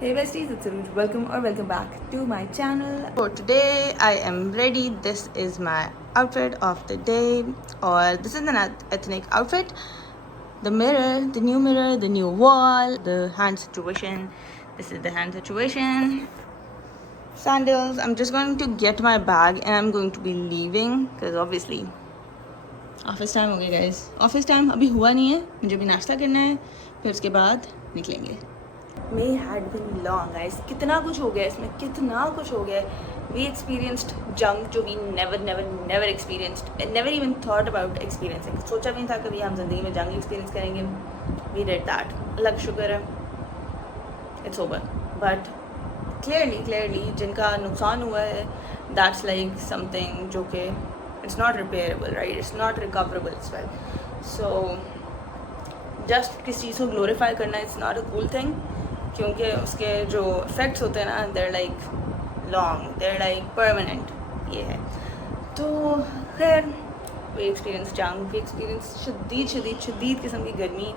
Hey besties, it's Aruj. Welcome or welcome back to my channel. So today I am ready. This is my outfit of the day, or this is an ethnic outfit. The mirror, the new wall, the hand situation. This is the hand situation. Sandals. I'm just going to get my bag and I'm going to be leaving because obviously office time हो गया guys. Office time अभी हुआ नहीं है, मुझे भी नाश्ता करना है, फिर उसके बाद निकलेंगे. मे हैड बिन लॉन्ग गाइस. कितना कुछ हो गया इसमें, कितना कुछ हो गया. वी एक्सपीरियंस्ड जंग जो we never experienced, never even thought about experiencing. सोचा भी नहीं था कभी हम ज़िंदगी में जंग एक्सपीरियंस करेंगे. We did that. अल्लाह का शुक्र है, इट्स ओवर. बट क्लियरली जिनका नुकसान हुआ है, दैट्स लाइक समथिंग जो कि it's not repairable, right? It's not recoverable as well. So just किस चीज़ को glorify करना, it's not a cool thing, क्योंकि उसके जो effects होते हैं ना, they're like long, they're like permanent. ये है. तो खैर we experience जंग, we experience शदीद किस्म की गर्मी.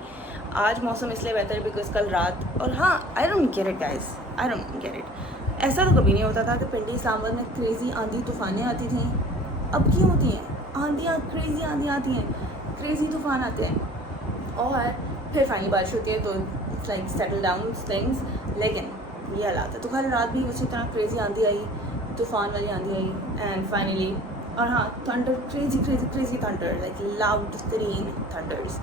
आज मौसम इसलिए बेहतर है बिकॉज कल रात, और हाँ, I don't get it guys, I don't get it. ऐसा तो कभी नहीं होता था कि पिंडी इस्लामाबाद में क्रेज़ी आंधी तूफ़ानें आती थी. अब क्यों होती हैं आंधियाँ, क्रेज़ी आंधियाँ आती हैं, क्रेज़ी तूफ़ान आते हैं, और फिर फाइनली बारिश होती है तो लाइक सेटल डाउन थिंग्स. लेकिन ये हालात है. तो कल रात भी उसी तरह क्रेज़ी आंधी आई, तूफ़ान वाली आंधी आई, एंड फाइनली, और हाँ, thunder, crazy thunder, like loud screen thunder's.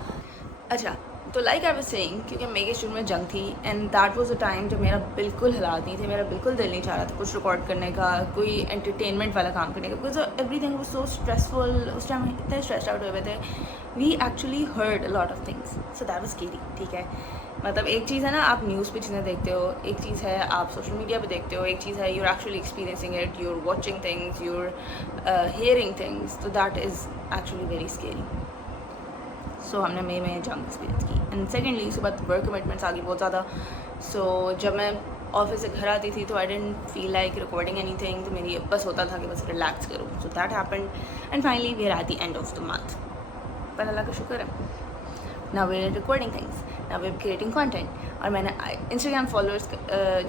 अच्छा, तो लाइक आई वाज सेइंग, क्योंकि मेरे शुरू में जंग थी and that was a time जब मेरा बिल्कुल हालात नहीं थे, मेरा बिल्कुल दिल नहीं चाह रहा था कुछ रिकॉर्ड करने का, कोई एंटरटेनमेंट वाला काम करने का, because everything was so stressful. उस टाइम इतने स्ट्रेस्ड आउट हुए थे. We actually heard a lot of things, so that was scary. ठीक है, मतलब एक चीज़ है ना आप न्यूज़ पे चीज़ें देखते हो, एक चीज़ है आप सोशल मीडिया पे देखते हो, एक चीज़ है you're actually experiencing it, you're watching things, you're hearing things. तो that is actually very scary. So हमने मई में जंग एक्सपीरियंस की. एंड सेकेंडली उसके बाद वर्क कमिटमेंट्स आ गई बहुत ज़्यादा. सो जब मैं ऑफिस से घर आती थी तो I didn't feel like recording anything, तो मेरी बस होता था कि बस रिलैक्स करूँ. So that happened and finally we are at the end of the month. पर अल्लाह का शुक्र है, now we are recording things, now we are creating content. और मैंने Instagram followers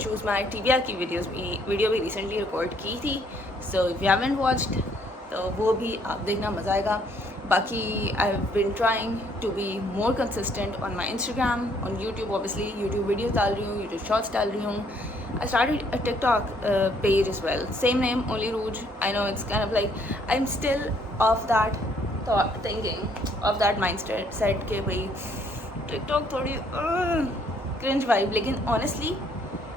choose my TBR की वीडियो भी रिसेंटली रिकॉर्ड की थी. So if you haven't watched तो वो भी आप देखना, मज़ा आएगा. बाकी I have been trying to be more consistent on my Instagram, on YouTube. Obviously YouTube videos डाल रही हूँ, यूट्यूब शॉर्ट्स डाल रही हूँ. I started a TikTok page as well, same name, only rouge. I know it's kind of like I am still of that thinking, of that mindset के भाई TikTok थोड़ी cringe vibe. लेकिन honestly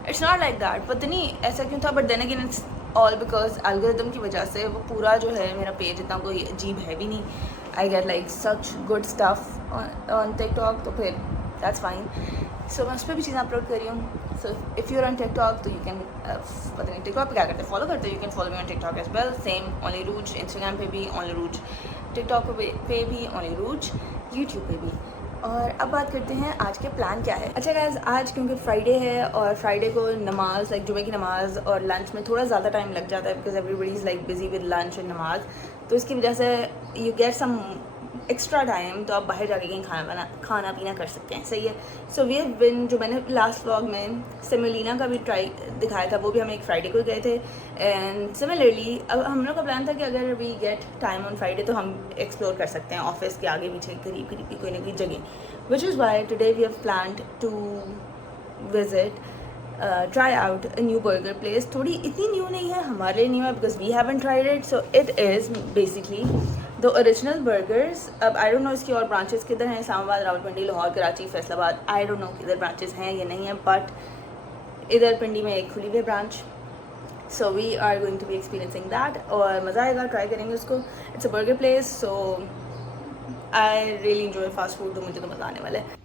it's not like that. पता नहीं ऐसा क्यों था, but then again it's all because algorithm की वजह से वो पूरा जो है मेरा पेज इतना कोई अजीब है भी नहीं. I get like such good stuff on TikTok, तो फिर दैट्स फाइन. सो मैं उस पर भी चीज़ें अपलोड कर रही हूँ. So if you're on TikTok तो यू कैन, पता नहीं टिकटॉक पे क्या करते हैं, फॉलो करते हैं, you can follow me on TikTok as well. Same only rouge. Instagram पे भी ओनली रूज, टिकटॉक पे भी ओनली रूज, यूट्यूब पे भी. और अब बात करते हैं आज के प्लान क्या है. अच्छा गाइस, आज क्योंकि फ्राइडे है और फ्राइडे को नमाज, लाइक जुमे की नमाज़ और लंच में थोड़ा ज़्यादा टाइम लग जाता है because everybody is like busy with lunch and नमाज. तो इसकी वजह से you get some extra time, तो आप बाहर जाके कहीं खाना पीना कर सकते हैं. सही है. सो वी हैव बिन, जो मैंने लास्ट व्लॉग में सेमेलिना का भी ट्राई दिखाया था, वो भी हम एक फ्राइडे को गए थे. एंड सिमिलरली अब हम लोग का प्लान था कि अगर we get time on Friday तो हम एक्सप्लोर कर सकते हैं ऑफिस के आगे पीछे करीब की कोई ना कोई जगह. Which is why today we have planned to visit, try out a new burger place. थोड़ी इतनी न्यू नहीं है, हमारे लिए न्यू है because we haven't tried it. So it is basically the original burgers. अब आई डोंट नो इसकी और ब्रांचेस किधर हैं, Islamabad, Rawalpindi, Lahore, Karachi, Faisalabad. I don't know किधर ब्रांचेस हैं या नहीं है, बट इधर पिंडी में एक खुली हुई branch. So we are going to be experiencing that, और मज़ा आएगा, ट्राई करेंगे उसको. It's a burger place, so I really enjoy fast food, तो मुझे तो मज़ा आने वाला है.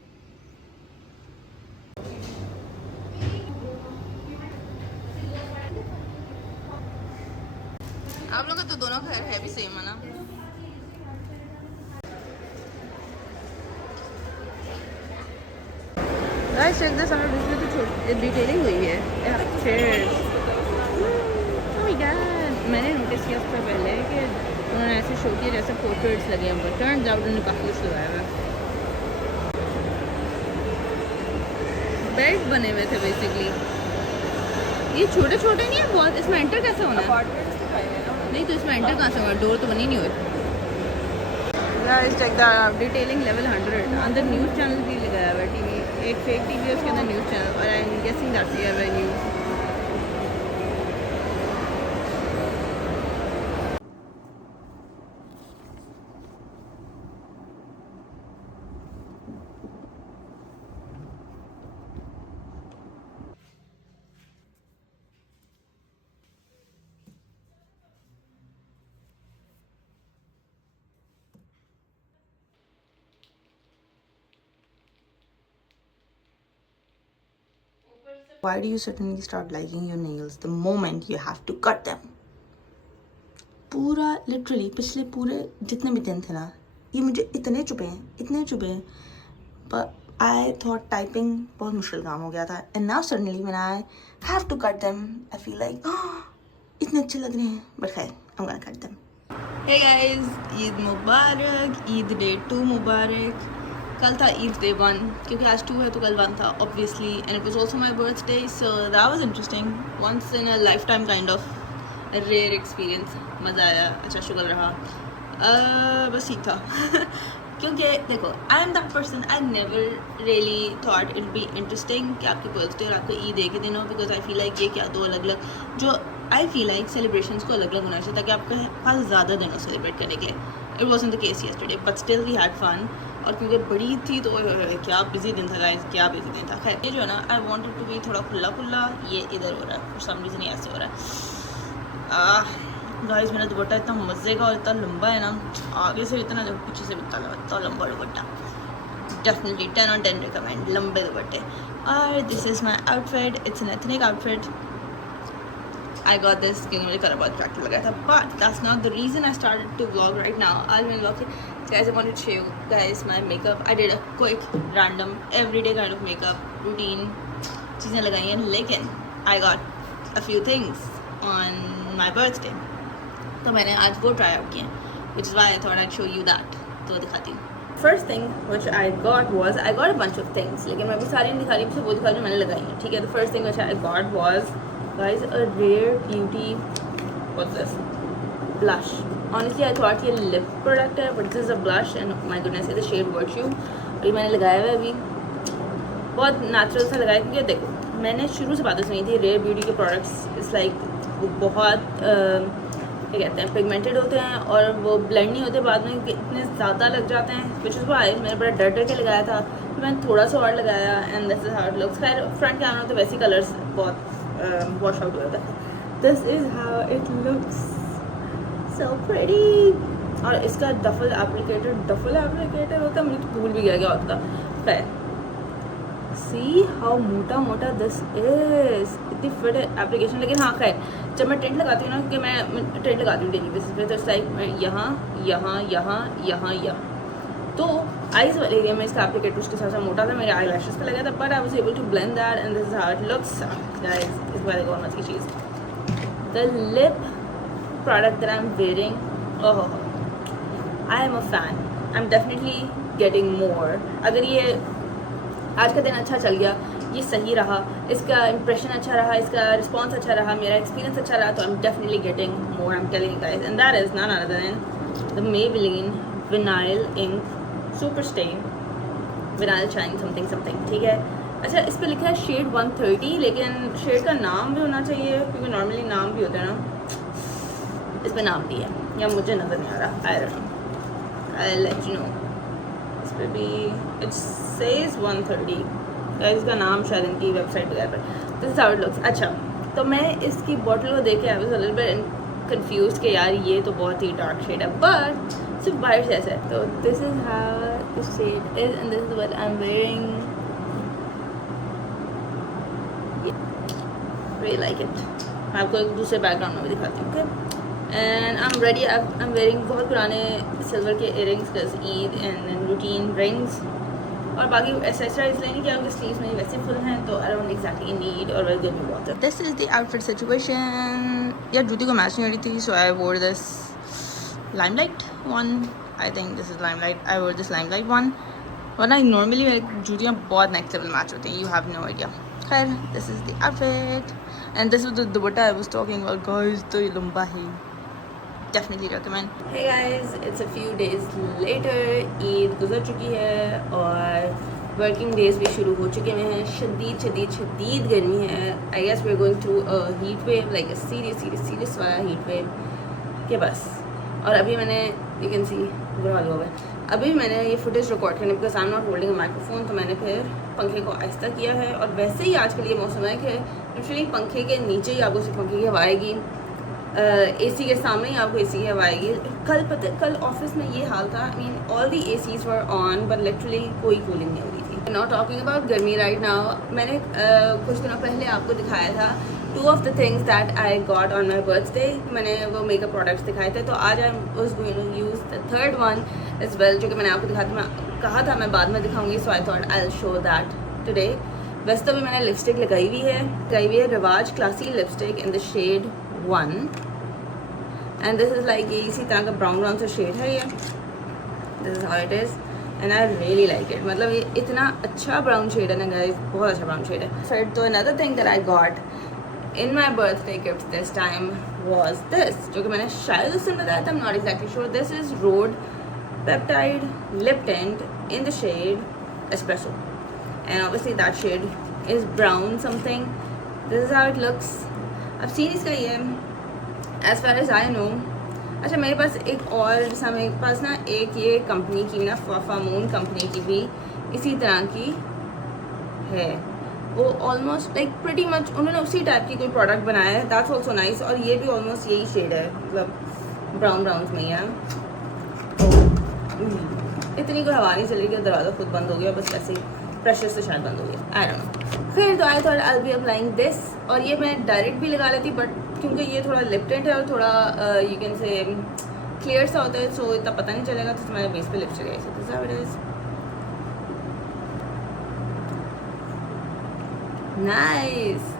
आप लोगों का तो दोनों घर है भी सेम है ना. गाइस चेक दिस आउट, इसमें तो छोटी डिटेलिंग हुई है. चीयर्स. ओह माय गॉड, मैंने नोटिस किया उससे पहले कि उन्होंने ऐसे शो किया जैसे पोर्ट्रेट्स लगे हैं, बट टर्न्स आउट उन्होंने काफ़ी कुछ लगाया हुआ है. बेड बने हुए थे बेसिकली. ये छोटे छोटे नहीं है बहुत, इसमें एंटर कैसे होना है? नहीं तो इसमें एंटर कहाँ से होगा, डोर तो बनी नहीं हुई। Guys check the detailing level 100। अंदर न्यूज़ चैनल भी लगाया हुआ है, टीवी एक फेक टीवी है उसके अंदर न्यूज़ चैनल, और I am guessing that's here news. Why do you suddenly start liking your nails the moment you have to cut them? पूरा लिटरली पिछले पूरे जितने भी दिन थे ना, ये मुझे इतने चुभे हैं, पर आई थॉट टाइपिंग बहुत मुश्किल काम हो गया था, and now suddenly when I have to cut them I feel like इतने अच्छे लग रहे हैं, बट खैर I am gonna cut them. Hey guys, Eid मुबारक, ईद डे 2 मुबारक। कल था ईद डे 1, क्योंकि आज 2 है तो कल 1 था obviously, and it was also my birthday, so that was interesting, once in a lifetime kind of rare experience. मज़ा आया, अच्छा शुक्र रहा, बस ठीक था। क्योंकि देखो I am that person, I never really thought it be interesting कि आपकी बर्थडे और आपको ईद एक ही दिन हो, बिकॉज आई फील लाइक ये क्या दो अलग अलग, जो आई फील लाइक सेलिब्रेशंस को अलग अलग होना चाहिए ताकि आपके पास ज़्यादा दिन हो सेलिब्रेट करने के लिए। It wasn't the case yesterday, but still we had fun, और क्योंकि बड़ी थी तो क्या बिजी दिन था गाइस, क्या बिजी दिन था। खैर ये जो है ना, आई वांटेड टू बी थोड़ा खुला खुला, ये इधर हो रहा है फॉर सम रीज़न, ऐसे हो रहा है। गाइस मेरा दुपट्टा इतना मज़े का और इतना लंबा है ना, आगे से इतना पीछे से इतना लंबा दुपट्टा, डेफिनेटली 10 on 10 रिकमेंड लंबे दुपट्टे। और this is my outfit, it's an ethnic outfit. I got this क्योंकि मुझे कलर बहुत अट्रैक्टिव लगा था, but that's not the reason I started to vlog right now. I will vlog guys, I wanted to show you guys my makeup. I did a quick random everyday kind of makeup routine, चीज़ें लगाई हैं, लेकिन I got a few things on my birthday, तो मैंने आज वो try out किए, which is why I thought I'd show you that, तो दिखाती हूँ। First thing which I got was, I got a bunch of things, लेकिन मैं भी सारी नहीं दिखा रही, सिर्फ वो दिखा जो मैंने लगाई हैं, ठीक है। The first thing which I got was guys a rare beauty, what's this, blush. Honestly I thought ये lip product है, but this is a blush and my goodness it's the shade Virtue, और ये मैंने लगाया हुआ है अभी, बहुत नेचुरल सा लगाया, क्योंकि देखो मैंने शुरू से बातें सुनी थी रेयर ब्यूटी के प्रोडक्ट्स इट्स लाइक वो बहुत क्या कहते हैं पिगमेंटेड होते हैं और वो ब्लेंड नहीं होते, बाद में इतने ज़्यादा लग जाते हैं, विच इज़ व्हाई मैंने बड़ा डर डर के लगाया था, फिर मैंने थोड़ा सा और लगाया and this is how it looks. खैर फ्रंट कैमरा तो वैसे कलर्स बहुत वॉश आउट हुआ था। This is how it looks, so pretty. और इसका डफल एप्लीकेटर होता है, मुझे तो भूल भी गया होता था। खैर सी हाउ मोटा मोटा दिस इज, इतनी फिट एप्लीकेशन। लेकिन हाँ खैर जब मैं टेंट लगाती हूँ ना, क्योंकि मैं टेंट लगाती हूँ डेली बेसिस पे, तो इट्स लाइक मैं यहाँ तो आईज वाले एरिया में इसका एप्लीकेटर उसके साथ मोटा था, मेरे आई लैशेस पे लगा था, but I was able to blend that and this is how it looks guys. इस बार एक और मस्त की चीज़, the lip product that I'm wearing, oh, I am a fan. I'm definitely getting more. अगर ये आज का दिन अच्छा चल गया, ये सही रहा, इसका impression अच्छा रहा, इसका response अच्छा रहा, मेरा experience अच्छा रहा, तो I'm definitely getting more. I'm telling you guys, and that is none other than the Maybelline Vinyl Ink Super Stay Vinyl Shine something, ठीक है। अच्छा इस पर लिखा है शेड 130, लेकिन शेड का नाम भी होना चाहिए, क्योंकि नॉर्मली नाम भी होते हैं ना, इस पर नाम दिया या मुझे नज़र नहीं आ रहा, आई don't no, I let you know. इस पर भी इट सेज 130, इसका नाम शायद इनकी वेबसाइट वगैरह पर। This is how it looks. अच्छा तो मैं इसकी बॉटल को देख के I was a little bit confused कि यार ये तो बहुत ही डार्क शेड है, बट सिर्फ बाहर से ऐसा है। तो this is how the shade is and this is what I am wearing, really like it. मैं आपको एक दूसरे बैकग्राउंड में भी दिखाती हूँ, okay. And I am ready, I am wearing बहुत पुराने सिल्वर के earrings because Eid and routine rings, और बाकी एक्सेसरीज लेने की उनके स्लीव्स में वैसे फुल हैं, तो आई डोंट एक्जैक्टली नीड और well give me water. This is the outfit situation. यार जूती को मैच नहीं हो रही थी, so I wore this limelight one, I think this is limelight, I wore this limelight one. वरना नॉर्मली मेरी जूतियाँ बहुत नेक्स्ट लेवल मैच होती हैं, यू हैव नो आइडिया। खैर this is the outfit and this is the dupatta I was talking about guys, तो ये लंबा है, definitely recommend. Hey guys, it's a few days later, Eid गुजर चुकी है और वर्किंग डेज भी शुरू हो चुके हैं। शदीद गर्मी है। I guess we are going through a heat wave, like a serious वाला हीट वेव के बस। और अभी मैंने यू कैन सी बुरा हाल हुआ है, अभी मैंने ये फुटेज रिकॉर्ड करने because I am not holding a microphone, तो मैंने फिर पंखे को आहिस्ता किया है। और वैसे ही आजकल ये मौसम है कि लिटरली पंखे के नीचे ही आपको सिर्फ पंखे की हवा आएगी, एसी के सामने ही आपको एसी की हवा आएगी। कल ऑफिस में ये हाल था, I mean all the ACs were on but literally कोई कूलिंग नहीं हो रही थी। नॉट टॉकिंग अबाउट गर्मी राइट नाउ, मैंने कुछ दिनों पहले आपको दिखाया था 2 of the things that I got on my birthday. मैंने वो मेकअप प्रोडक्ट्स दिखाए थे, तो आज I was going to use the third one as well, जो कि मैंने आपको कहा था मैं बाद में दिखाऊंगी, so I thought I will show that today. वैसे तो भी मैंने लिपस्टिक लगाई हुई है रिवाज classy lipstick in the shade 1 and this is like ये इसी तरह का ब्राउन सा शेड है ये, this is how it is and I really like it. मतलब ये इतना अच्छा ब्राउन शेड है ना गाइस, बहुत अच्छा ब्राउन शेड है। फिर तो another thing that I got in my birthday gift this time was this, जो कि मैंने शायद उस दिन बताया था, I am not exactly sure. This is Rhode peptide lip tint in the shade espresso and obviously that shade is brown something. This is how it looks. अब scene इसका ये as far as I know. अच्छा, मेरे पास एक और जैसा मेरे पास ना एक ये कंपनी की ना फामून कंपनी की भी इसी तरह की है, वो ऑलमोस्ट लाइक प्रिटी मच उन्होंने उसी टाइप की कोई प्रोडक्ट बनाया है, दैट्स ऑल्सो नाइस। और ये भी ऑलमोस्ट यही शेड है, मतलब ब्राउन में ही है। इतनी कोई हवा नहीं चल रही कि दरवाज़ा खुद बंद हो गया, बस ऐसे ही प्रेशर से शायद बंद हो गया, आई डोंट नो। फिर तो आई thought I will be applying this, और ये मैं डायरेक्ट भी लगा लेती बट क्योंकि ये थोड़ा लिप टिंट है और थोड़ा यू कैन से क्लियर सा होता है, सो इतना पता नहीं चलेगा, तो मैंने बेस पे लिपस्टिक लगाई। So this how it is, nice.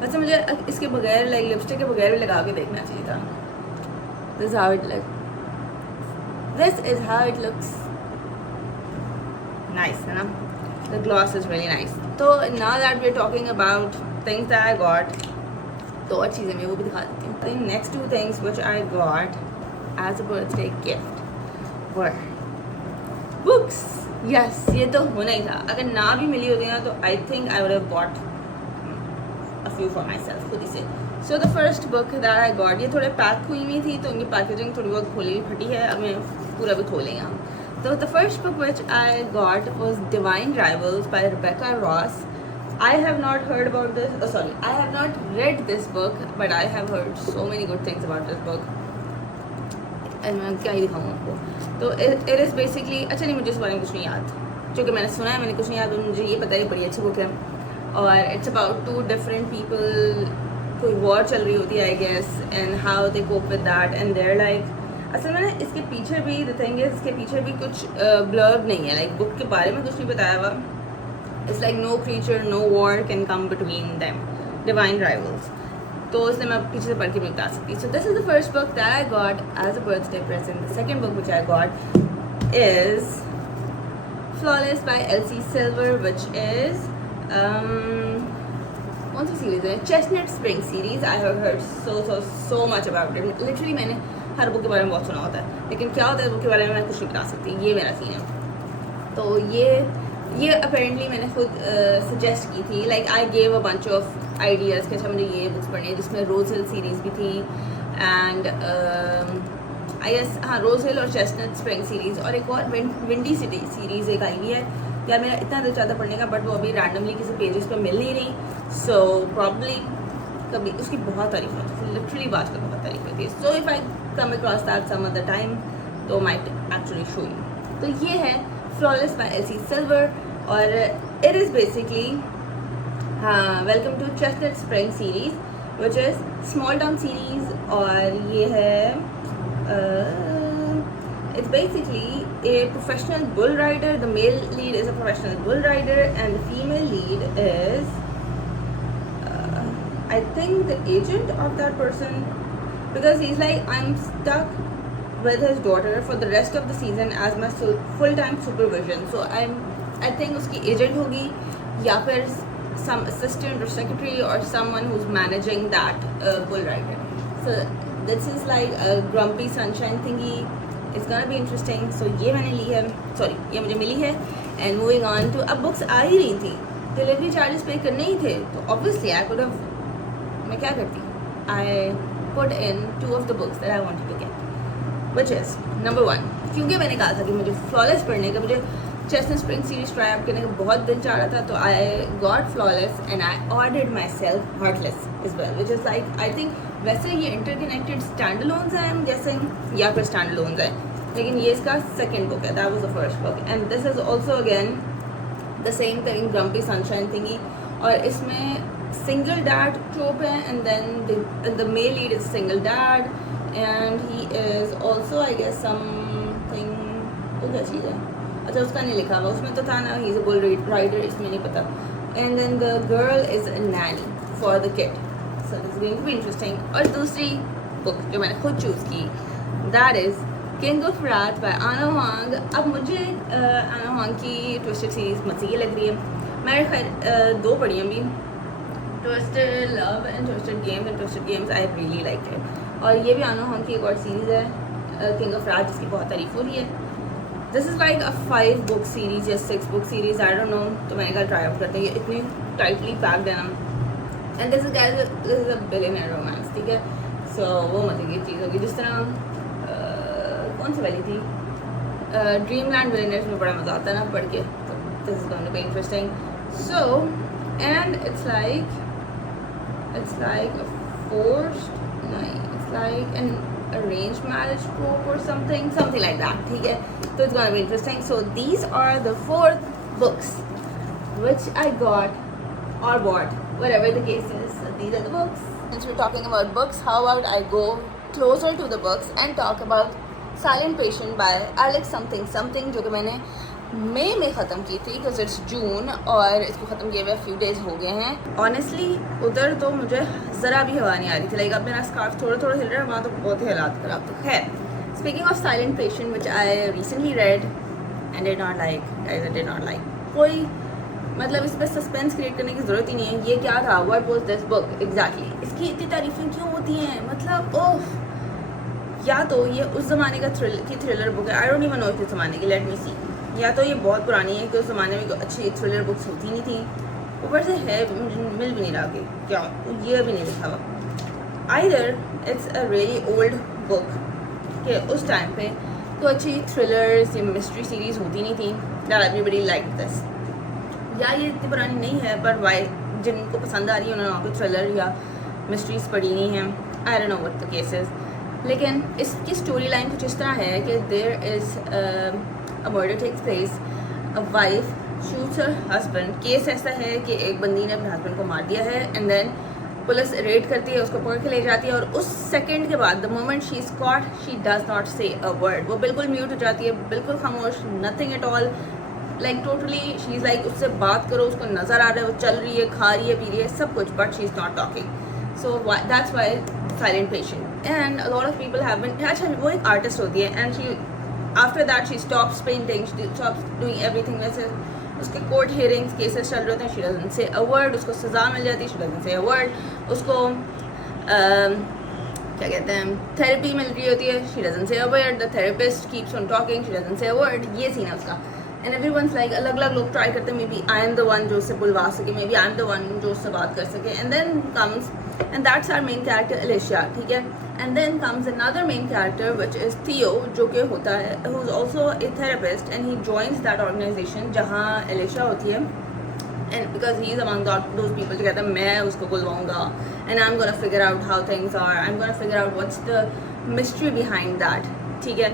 वैसे मुझे इसके बगैर लाइक लिपस्टिक के बगैर भी लगा के देखना चाहिए था। This how it look, this is how it looks, nice है ना। The gloss is very nice. तो now that we are talking about things that I got, तो और चीज़ें मैं वो भी दिखा देती हूँ। The next 2 things which I got as a birthday gift were books. Yes, ये तो होना ही था। अगर ना भी मिली होती ना तो I think I would have bought a few for my self खुद ही से। So the first book that I got, ये थोड़े पैक हुई हुई थी तो उनकी पैकेजिंग थोड़ी बहुत खोली हुई फटी है, अब मैं पूरा भी खोलेंगे हम। तो the first book which I got was Divine Rivals by Rebecca Ross. I have not heard about this, I have not read this book, but I have heard so many good things about this book. And मैं क्या ही दिखाऊँ आपको। तो it is basically, अच्छा नहीं, मुझे इस बारे में कुछ नहीं याद, क्योंकि मैंने सुना है, मैंने कुछ नहीं याद, मुझे ये पता है बड़ी अच्छी बुक है। और इट्स अबाउट 2 डिफरेंट पीपल, कोई वॉर चल रही होती है I guess, and how they cope with that and there like. असल में ना इसके पीछे भी द थिंग इज, इसके पीछे भी कुछ ब्लर्ब नहीं है, लाइक बुक के बारे में कुछ नहीं बताया हुआ। It's like no creature, no war can come between them. Divine rivals. तो इसलिए मैं पीछे से पढ़ के भी बता सकती। So this is the first book that I got as a birthday present. The second book which I got is Flawless by Elsie Silver, which is कौन सी सीरीज है? Chestnut Spring series. I have heard so much about it. Literally मैंने हर book के बारे में बहुत सुना होता है, लेकिन क्या होता है बुक के बारे में मैं कुछ नहीं बता सकती, ये मेरा सीन है। तो ये अपेरेंटली मैंने खुद सजेस्ट की थी, like I gave a bunch of ideas कि अच्छा मुझे ये बुक्स पढ़नी है, जिसमें रोज हिल सीरीज़ भी थी एंड आई गेस हाँ रोज हिल और चेस्टनट स्प्रिंग सीरीज़, और एक और विंडी सिटी सीरीज़ एक आई हुई है। यार मेरा इतना दिल चाहता पढ़ने का, बट वो अभी रैंडमली किसी पेजेस पे मिल नहीं रही, सो प्रॉब्ली कभी उसकी बहुत तारीफ होती थी, लिटरली बात कर बहुत तारीफ होती है। So if I come across that some other time तो माइट एक्चुअली शो यू। तो ये है Flawless by Elsie Silver, और it is basically welcome to Chestnut Spring series, which is small town series, और ये है it's basically a professional bull rider. The male lead is a professional bull rider and the female lead is I think the agent of that person, because he's like, I'm stuck with his daughter for the rest of the season as my full-time supervision. So I think उसकी agent होगी या फिर some assistant or secretary or someone who's managing that bull rider. So this is like a grumpy sunshine thingy. It's gonna be interesting. So ये मैंने ली है, sorry ये मुझे मिली है. And moving on to, अब books आ ही रही थी, डिलीवरी चार्जेस पे करने ही थे, तो obviously I could have, मैं क्या करती, I put in 2 of the books that I wanted to get, which is number 1, क्योंकि मैंने कहा था कि मुझे फ्लॉलेस पढ़ने का, मुझे chestnut spring series try out करने का बहुत दिल चाह रहा था, तो I got flawless and I ordered my self heartless is well, which is like I think वैसे ये इंटरकनेक्टेड स्टैंड अलोन्स हैं, आई एम गेसिंग, या फिर स्टैंड अलोन्स हैं, लेकिन ये इसका सेकेंड बुक है, that was the first book, and this is also again the same thing, grumpy sunshine thingy, और इसमें सिंगल डैड ट्रोप है, and then the male lead is single dad, and he is also I guess something, वो क्या चीज़ है, अच्छा उसका नहीं लिखा हुआ, उसमें तो था ना he is a bull rider, इसमें नहीं पता, and then the girl is a nanny for the kid, so this is going to be interesting. और दूसरी बुक जो मैंने खुद चूज़ की, that is King of Wrath by Ana Huang. अब मुझे आना हुआंग की ट्विस्टेड सीरीज मज़े लग रही है, मैंने खैर 2 पढ़ी हैं अभी, twisted love and twisted games I really like it, और ये भी आना हुआंग की एक और सीरीज़ है किंग ऑफ रात, जिसकी बहुत तारीफ हो रही है. This is like a 5 book series या 6 book series, I don't no, तो मैंने कहा ट्राई आउट करते हैं, ये इतनी टाइटली पैक्ड है ना, and this is a billionaire romance, ठीक है, सो वो मतलब ये चीज़ होगी जिस तरह कौन सी वाली थी, ड्रीमलैंड बिलियनेयर्स में बड़ा मज़ा आता है ना पढ़ के, तो this is going to be interesting. So and it's like a forced, नहीं, it's like an arranged marriage trope or something like that, ठीक है, so it's gonna be interesting. So these are the 4 books which I got or bought, whatever the case is. So these are the books. Since we're talking about books, how about I go closer to the books and talk about Silent Patient by Alex something जो कि मैंने मई में ख़त्म की थी, because it's जून और इसको ख़त्म किए हुए फ्यू डेज़ हो गए हैं. ऑनेस्टली उधर तो मुझे ज़रा भी हवा नहीं आ रही थी, लाइक अब मेरा स्कार्फ थोड़ा हिल रहा है, वहाँ तो बहुत ही हालात ख़राब. तो खैर, speaking of silent patient which I recently red and did not like, कोई मतलब इस पर सस्पेंस क्रिएट करने की ज़रूरत ही नहीं है. ये क्या था, what was this book exactly, इसकी इतनी तारीफ़ें क्यों होती हैं, मतलब ओह, या तो ये उस ज़माने का थ्रिलर बुक है, आई डोंट इवन नो इस ज़माने की, लेट मी सी, या तो ये बहुत पुरानी है कि उस ज़माने में अच्छी थ्रिलर बुक्स होती नहीं थी, ऊपर से है मुझे मिल भी नहीं रहा कि क्या, ये भी नहीं लिखा हुआ. Either it's a really old book कि उस टाइम पे तो अच्छी थ्रिलर्स या मिस्ट्री सीरीज़ होती नहीं थी, दैट एवरीबडी लाइक दिस, या ये इतनी पुरानी नहीं है पर वाई जिनको पसंद आ रही है उन्होंने वहाँ पे थ्रिलर या मिस्ट्रीज पढ़ी नहीं है, I don't know what the case is. लेकिन इसकी स्टोरी लाइन कुछ इस तरह है कि there is a murder takes place, a wife shoots her husband. केस ऐसा है कि एक बंदी ने अपने हस्बैंड को मार दिया है, एंड देन पुलिस रेड करती है, उसको पकड़ के ले जाती है, और उस सेकंड के बाद the moment she is caught she does not say a word, वो बिल्कुल म्यूट हो जाती है, बिल्कुल खामोश, nothing at all, like totally she is like उससे बात करो, उसको नज़र आ रहा है वो चल रही है, खा रही है, पी रही है, सब कुछ, but she is not talking. So that's why silent patient. And a lot of people have been, अच्छा वो एक आर्टिस्ट होती है, and she after that she stops painting, she stops doing everything. वैसे उसके कोर्ट हियरिंग्स केसेस चल रहे होते हैं, she doesn't say a word, उसको सज़ा मिल जाती है, she doesn't say a word, उसको क्या कहते हैं थेरेपी मिल रही होती है, she doesn't say a word, the therapist keeps on talking, she doesn't say a word. ये सीन है उसका. एंड एवरीवनस लाइक अलग अलग लोग ट्राई करते हैं, maybe I am the one जो उससे बुलवा सके, maybe I am the one जो उससे बात कर सके. And then comes, and that's our main character Alicia, ठीक है. And then comes another main character which is Theo, जो कि होता है who is also a therapist, and he joins that organization जहाँ एलिशिया होती है. And because he is among those people जो कहते हैं मैं उसको बुलवाऊँगा, and I am gonna figure out how things are, I am gonna figure out what's the mystery behind that, ठीक है.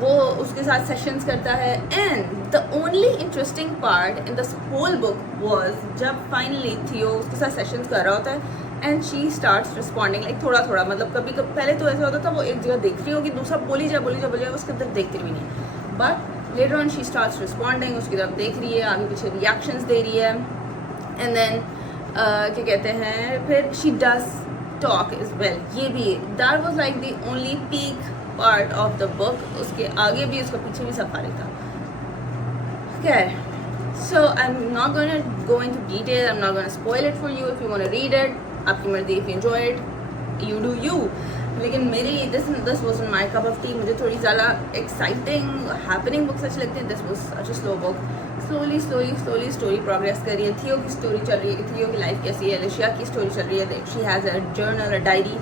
वो उसके साथ सेशंस करता है. And the only interesting part in this whole book was जब फाइनली थियो उसके साथ सेशंस कर रहा होता है, and she starts responding like थोड़ा थोड़ा, मतलब कभी कभी पहले तो ऐसा होता था वो एक जगह देख रही होगी, दूसरा बोली जा उसके अंदर देखती भी नहीं, but later on she starts responding, उसकी तरफ देख रही है, आगे पीछे रिएक्शंस दे रही है. एंड देन क्या कहते हैं फिर she does talk as well, ये भी that was like the only peak part of the book. उसके आगे भी उसका पीछे भी सफारी था. खैर, so I am not going to go into detail. I'm not going to spoil it for you. If you want to read it, आपकी मर्जी. If you enjoy it, you do you. लेकिन मेरी this wasn't my cup of tea. मुझे थोड़ी ज़्यादा exciting happening books अच्छी लगती हैं. This was such a slow book. Slowly story progress कर रही है. थियो की story चल रही है. थियो की life कैसी है. Alicia की story चल रही है. She has a journal, a diary.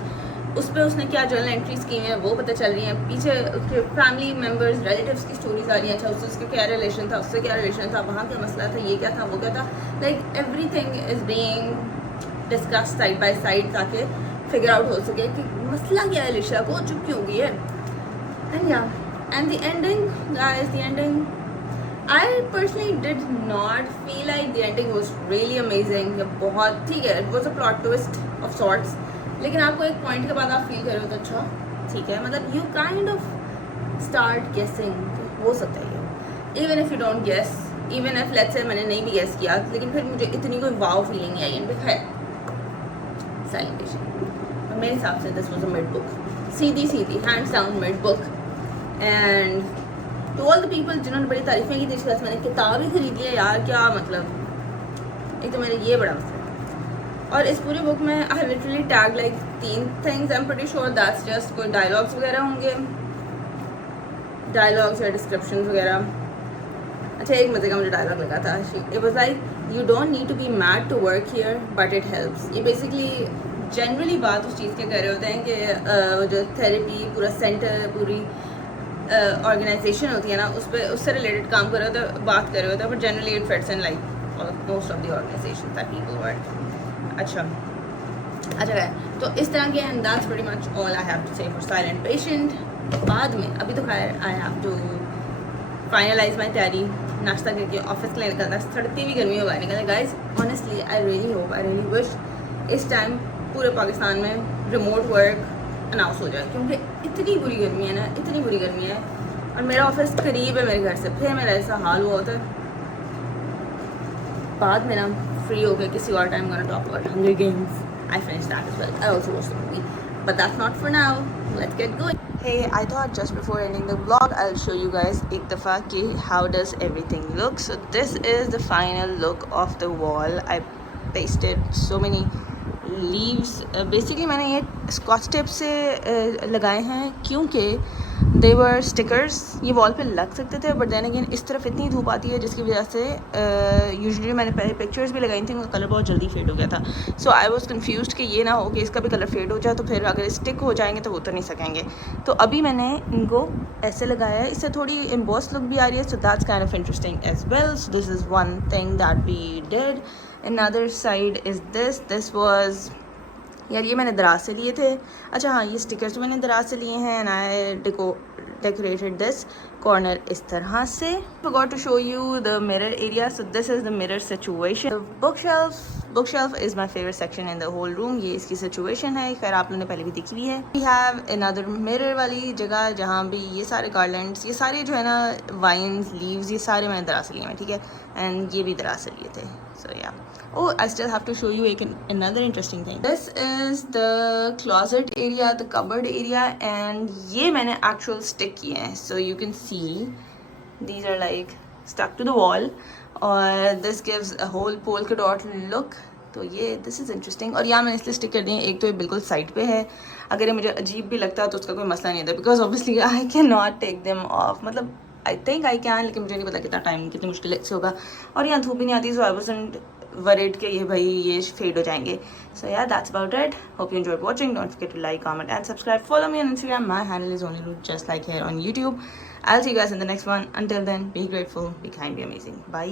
उस पर उसने क्या जर्नल एंट्रीज की हैं वो पता चल रही हैं. पीछे उसके फैमिली मेम्बर्स रिलेटिव्स की स्टोरीज आ रही हैं. अच्छा उससे क्या रिलेशन था, उससे क्या रिलेशन था, वहाँ क्या मसला था, ये क्या था, वो क्या था. Like everything is being discuss side by side ताकि फिगर आउट हो सके कि मसला क्या है लिशा को, चुप क्यों गई है. एंड या and the ending guys, the ending I personally did not feel like the ending was really amazing. बहुत ठीक है, it was a plot twist of sorts. लेकिन आपको एक पॉइंट के बाद आप फील कर रहे हो तो अच्छा ठीक है, मतलब यू काइंड ऑफ स्टार्ट गेसिंग हो सकता है ये. Even if you don't guess, even if let's say मैंने नहीं भी गेस किया, लेकिन फिर मुझे इतनी कोई वाव फीलिंग नहीं आई. एंड है साइलेंटेशन मेरे हिसाब से this was a mid book. सीधी hands down mid book. And to all the people जिन्होंने बड़ी तारीफें की थी इसके साथ, मैंने किताब ही खरीद लिया यार, क्या मतलब. एक तो मेरे ये बड़ा मसला. और इस पूरी बुक में I literally tag like 3 things. I am pretty sure that's just कोई डायलॉग्स वगैरह होंगे, डायलॉग्स या डिस्क्रिप्शन वगैरह. अच्छा एक मजे का मुझे डायलॉग लगा था. It was like you don't need to be mad to work here but it helps. ये बेसिकली जनरली बात उस चीज़ के कर रहे होते हैं कि जो थेरेपी पूरा सेंटर पूरी ऑर्गेनाइजेशन होती है ना, उस पर उससे रिलेटेड काम कर रहे होते हैं, बात कर रहे होते हैं. But generally it fits in like most of the organization that people work. अच्छा है तो इस तरह के. And that's pretty much all I have to say for silent patient. बाद में अभी तो खैर I have to finalize my तैयारी. नाश्ता करके ऑफिस के लिए निकलना, सड़ती हुई गर्मी होगा निकलना. Guys honestly I really hope, I really wish इस टाइम पूरे पाकिस्तान में रिमोट वर्क अनाउंस हो जाए, क्योंकि इतनी बुरी गर्मी है ना, इतनी बुरी गर्मी है. और मेरा ऑफिस करीब है मेरे घर से, फिर मेरा ऐसा हाल हुआ होता है. बाद में ना फ्री हो गए किसी और time gonna talk about hunger games. I finished that as well. I also watched the movie, but that's not for now. Let's get going. Hey, I thought just before ending the vlog, I'll show you guys एक दफ़ा कि how does everything look. So this is the final look of the wall. I pasted so many leaves. Basically मैंने ये scotch tape से लगाए हैं क्योंकि they were stickers. ये वॉल पे लग सकते थे, बट देन अगेन इस तरफ इतनी धूप आती है जिसकी वजह से यूजुअली मैंने पहले पिक्चर्स भी लगाई थी, उनका कलर बहुत जल्दी फेड हो गया था. सो आई वॉज कन्फ्यूज कि ये ना हो कि इसका भी कलर फेड हो जाए, तो फिर अगर स्टिक हो जाएंगे तो उतर नहीं सकेंगे. तो अभी मैंने इनको ऐसे लगाया है, इससे थोड़ी एम्बॉस लुक भी आ रही है. So that's kind of interesting as well. So this is one thing that we did. Another side is this was यार ये मैंने दराज से लिए थे. अच्छा हाँ, ये स्टिकर्स तो मैंने दराज से लिए हैं. And I decorated this corner इस तरह से. Forgot to show you the mirror area. So this is the mirror situation. The bookshelf is my favorite section in the whole room. ये इसकी situation है, खैर आप लोगों ने पहले भी देखी हुई है. We have another mirror वाली जगह जहाँ भी ये सारे garlands, ये सारे जो है ना vines, leaves, ये सारे मैंने दराज से लिए हैं, ठीक है. एंड ये भी दराज से लिए थे. So yeah. Oh, I still have to show you another interesting thing. This is the closet area, the cupboard area, and ये मैंने actual stick किए हैं. So you can see these are like stuck to the wall, और this gives a whole polka dot look. तो ये this is interesting. और यहाँ मैंने इसलिए stick कर दिए हैं, एक तो ये बिल्कुल साइड पे है. अगर ये मुझे अजीब भी लगता है तो उसका कोई मसला नहीं था, because obviously I cannot take them off. मतलब I think I can, लेकिन मुझे नहीं पता कितना टाइम कितनी मुश्किल से होगा. और यहाँ धूप भी नहीं आती, so I wasn't worried कि ये भाई ये फेड हो जाएंगे. So yeah, that's about it. Hope you enjoyed watching. Don't forget to like, comment and subscribe. Follow me on Instagram. My handle is only just like here on YouTube. I'll see you guys in the next one. Until then, be grateful, be kind, be amazing. Bye.